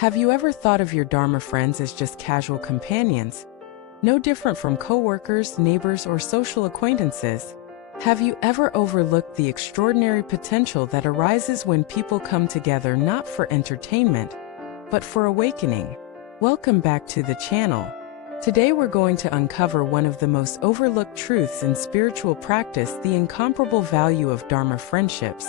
Have you ever thought of your Dharma friends as just casual companions? No different from coworkers, neighbors, or social acquaintances. Have you ever overlooked the extraordinary potential that arises when people come together not for entertainment, but for awakening? Welcome back to the channel. Today we're going to uncover one of the most overlooked truths in spiritual practice, the incomparable value of Dharma friendships,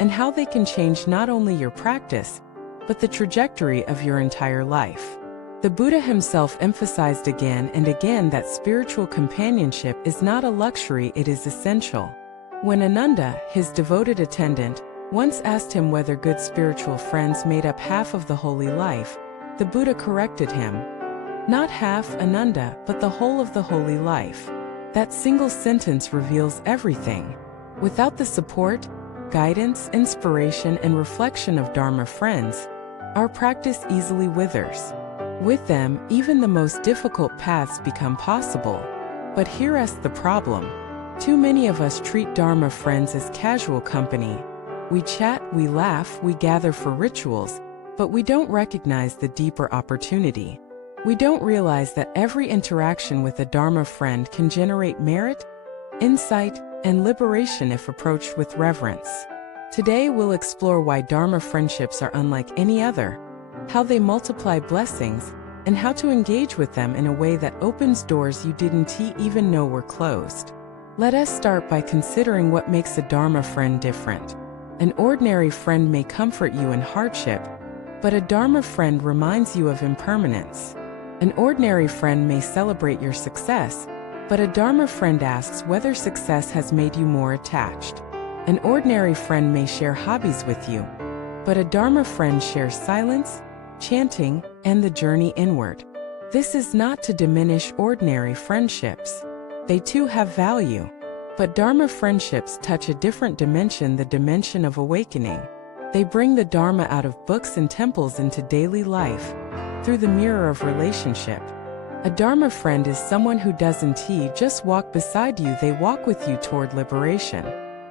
and how they can change not only your practice, but the trajectory of your entire life. The Buddha himself emphasized again and again that spiritual companionship is not a luxury, it is essential. When Ananda, his devoted attendant, once asked him whether good spiritual friends made up half of the holy life, the Buddha corrected him. Not half, Ananda, but the whole of the holy life. That single sentence reveals everything. Without the support, guidance, inspiration, and reflection of Dharma friends, our practice easily withers. With them, even the most difficult paths become possible. But here's the problem. Too many of us treat Dharma friends as casual company. We chat, we laugh, we gather for rituals, but we don't recognize the deeper opportunity. We don't realize that every interaction with a Dharma friend can generate merit, insight, and liberation if approached with reverence. Today we'll explore why Dharma friendships are unlike any other, how they multiply blessings, and how to engage with them in a way that opens doors you didn't even know were closed. Let us start by considering what makes a Dharma friend different. An ordinary friend may comfort you in hardship, but a Dharma friend reminds you of impermanence. An ordinary friend may celebrate your success, but a Dharma friend asks whether success has made you more attached. An ordinary friend may share hobbies with you, but a Dharma friend shares silence, chanting, and the journey inward. This is not to diminish ordinary friendships. They too have value. But Dharma friendships touch a different dimension, the dimension of awakening. They bring the Dharma out of books and temples into daily life, through the mirror of relationship. A Dharma friend is someone who doesn't just walk beside you, they walk with you toward liberation.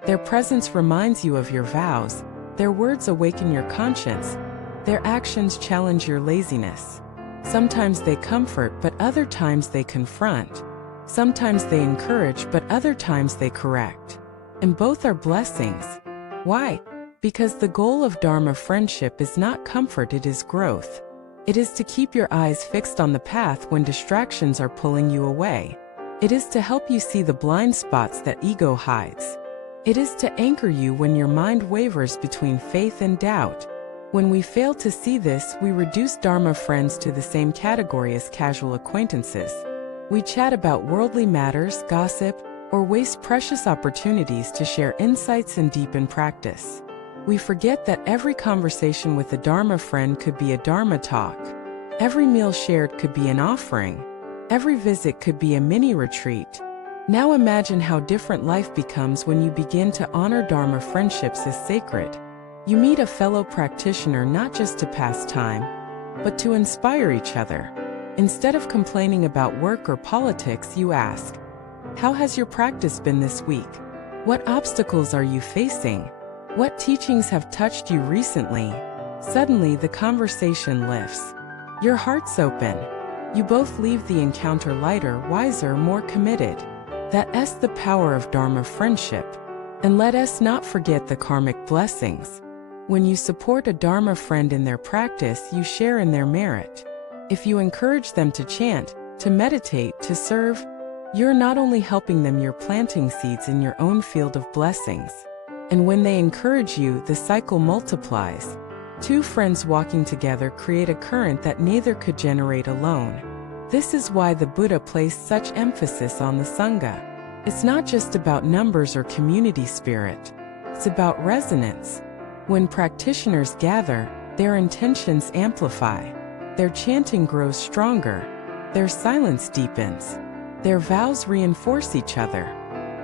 Their presence reminds you of your vows, their words awaken your conscience, their actions challenge your laziness. Sometimes they comfort, but other times they confront. Sometimes they encourage, but other times they correct. And both are blessings. Why? Because the goal of Dharma friendship is not comfort, it is growth. It is to keep your eyes fixed on the path when distractions are pulling you away. It is to help you see the blind spots that ego hides. It is to anchor you when your mind wavers between faith and doubt. When we fail to see this, we reduce Dharma friends to the same category as casual acquaintances. We chat about worldly matters, gossip, or waste precious opportunities to share insights and deepen practice. We forget that every conversation with a Dharma friend could be a Dharma talk. Every meal shared could be an offering. Every visit could be a mini retreat. Now imagine how different life becomes when you begin to honor Dharma friendships as sacred. You meet a fellow practitioner not just to pass time, but to inspire each other. Instead of complaining about work or politics, you ask, "How has your practice been this week? What obstacles are you facing? What teachings have touched you recently?" Suddenly the conversation lifts. Your hearts open. You both leave the encounter lighter, wiser, more committed. That's the power of Dharma friendship. And let us not forget the karmic blessings. When you support a Dharma friend in their practice, you share in their merit. If you encourage them to chant, to meditate, to serve, you're not only helping them, you're planting seeds in your own field of blessings. And when they encourage you, the cycle multiplies. Two friends walking together create a current that neither could generate alone. This is why the Buddha placed such emphasis on the Sangha. It's not just about numbers or community spirit. It's about resonance. When practitioners gather, their intentions amplify. Their chanting grows stronger. Their silence deepens. Their vows reinforce each other.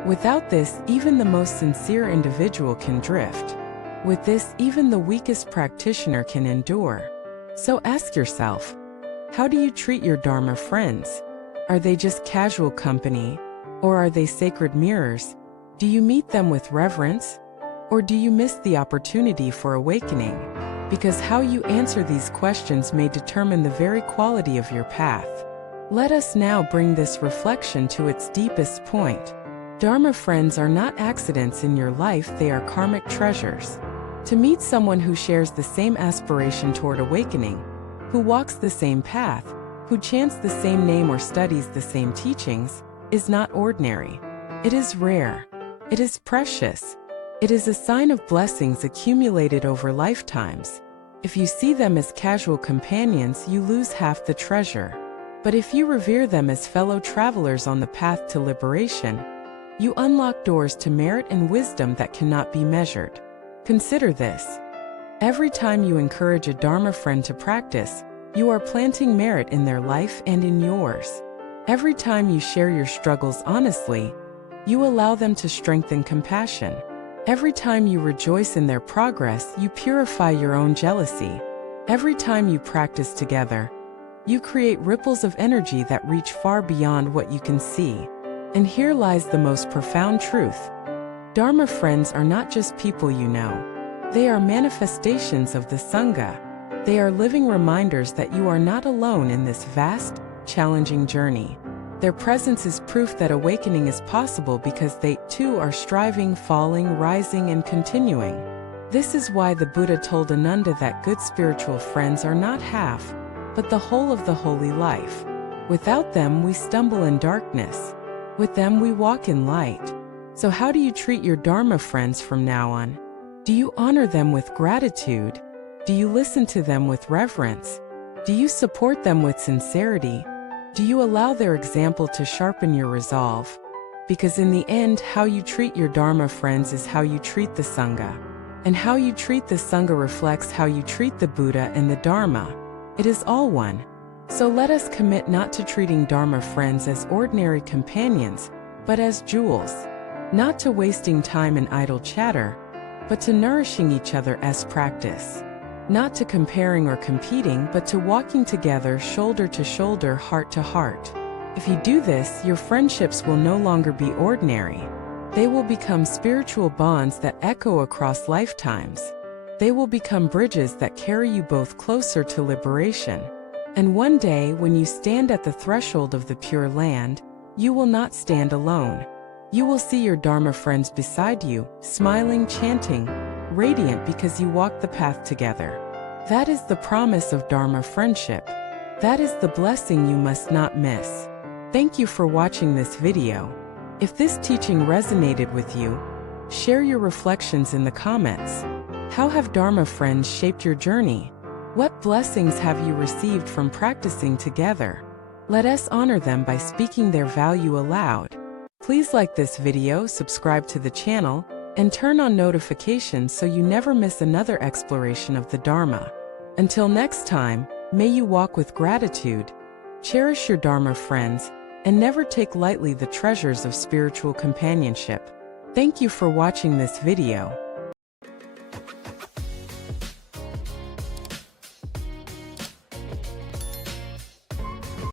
Without this, even the most sincere individual can drift. With this, even the weakest practitioner can endure. So ask yourself, how do you treat your Dharma friends? Are they just casual company? Or are they sacred mirrors? Do you meet them with reverence? Or do you miss the opportunity for awakening? because how you answer these questions may determine the very quality of your path. Let us now bring this reflection to its deepest point. Dharma friends are not accidents in your life, they are karmic treasures. To meet someone who shares the same aspiration toward awakening, who walks the same path, who chants the same name or studies the same teachings, is not ordinary. It is rare. It is precious. It is a sign of blessings accumulated over lifetimes. If you see them as casual companions, you lose half the treasure. But if you revere them as fellow travelers on the path to liberation, you unlock doors to merit and wisdom that cannot be measured. Consider this. Every time you encourage a Dharma friend to practice, you are planting merit in their life and in yours. Every time you share your struggles honestly, you allow them to strengthen compassion. Every time you rejoice in their progress, you purify your own jealousy. Every time you practice together, you create ripples of energy that reach far beyond what you can see. And here lies the most profound truth. Dharma friends are not just people you know. They are manifestations of the Sangha. They are living reminders that you are not alone in this vast, challenging journey. Their presence is proof that awakening is possible because they, too, are striving, falling, rising, and continuing. This is why the Buddha told Ananda that good spiritual friends are not half, but the whole of the holy life. Without them, we stumble in darkness. With them, we walk in light. So how do you treat your Dharma friends from now on? Do you honor them with gratitude? Do you listen to them with reverence? Do you support them with sincerity? Do you allow their example to sharpen your resolve? Because in the end, how you treat your Dharma friends is how you treat the Sangha. And how you treat the Sangha reflects how you treat the Buddha and the Dharma. It is all one. So let us commit not to treating Dharma friends as ordinary companions, but as jewels. Not to wasting time in idle chatter, but to nourishing each other as practice. Not to comparing or competing, but to walking together shoulder to shoulder, heart to heart. If you do this, your friendships will no longer be ordinary. They will become spiritual bonds that echo across lifetimes. They will become bridges that carry you both closer to liberation. And one day, when you stand at the threshold of the Pure Land, you will not stand alone. You will see your Dharma friends beside you, smiling, chanting, radiant because you walk the path together. That is the promise of Dharma friendship. That is the blessing you must not miss. Thank you for watching this video. If this teaching resonated with you, share your reflections in the comments. How have Dharma friends shaped your journey? What blessings have you received from practicing together? Let us honor them by speaking their value aloud. Please like this video, subscribe to the channel, and turn on notifications so you never miss another exploration of the Dharma. Until next time, may you walk with gratitude, cherish your Dharma friends, and never take lightly the treasures of spiritual companionship. Thank you for watching this video.